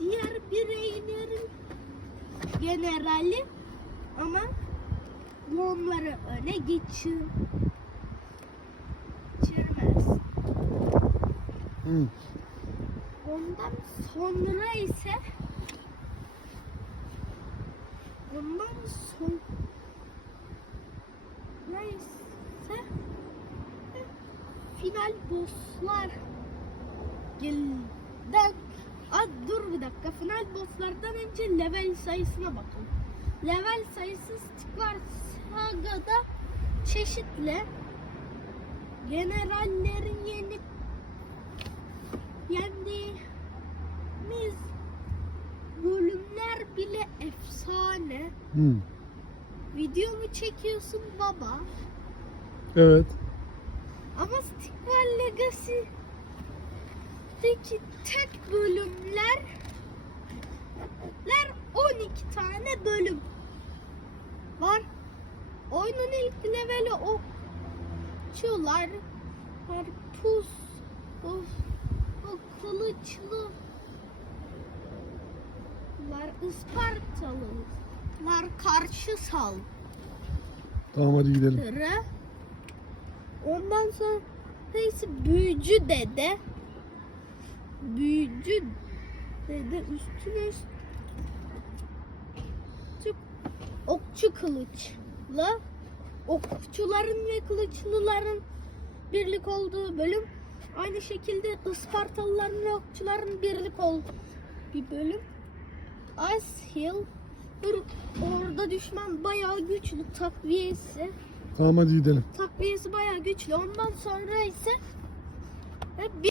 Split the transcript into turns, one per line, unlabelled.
diğer bireylerin generali ama bu onları öne geçir geçirmez.
Hı.
Ondan sonra ise ondan sonra ise final bosslar gelden Aa, dur bir dakika final bosslardan önce level sayısına bakalım. Level sayısı Stikvar Saga'da çeşitli generallerin yeni yendiğimiz bölümler bile efsane.
Hı.
Video mu çekiyorsun baba?
Evet.
Ama Stikvar Legacy'deki tek bölümler ler 12 tane bölüm var. Oyunun ilk leveli okçular var. Pus, o, o kılıçlı var. Ispartalılar karşı saldırı.
Tamam hadi gidelim.
Ondan sonra neyse büyücü dede. Büyücü dede üstüne üst- çok okçu kılıçla okçuların ve kılıçlıların birlik olduğu bölüm. Aynı şekilde Ispartalıların ve okçuların birlik olduğu bir bölüm. Ice Hill orada düşman bayağı güçlü takviyesi.
Tamam hadi gidelim.
Takviyesi bayağı güçlü. Ondan sonra ise hep bir